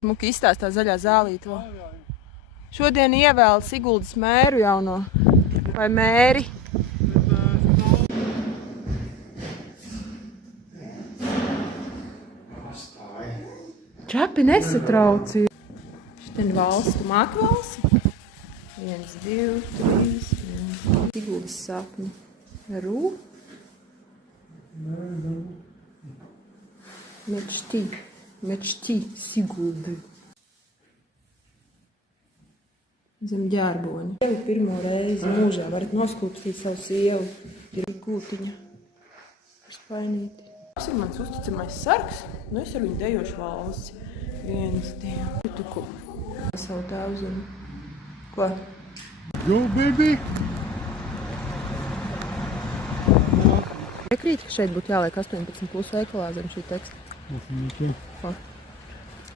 Muki izstāstā zaļā zālīte vēl. Šodien ievēl Siguldas mēru jauno. Vai mēri? Čapi nesatrauci. Šitien valsts. Tu māki valsi? 1, 2, 3. Siguldas sapni. Rū. Mečti Siguldi. Zem ģērboņa. Jau pirmo reizi mūžā varat noskūpstīt savu sievu. Ir gūtiņa. Spainīti. Tas ir mans uzticamais sargs. Nu es ar viņu dejošu valsts. 1, 2. Tu ko? Savu tēvu zinu. Ko? Go, baby! Piekrīt, ka šeit būtu jāliek 18+ veikalā zem šī teksta. Definitīvi. Ko?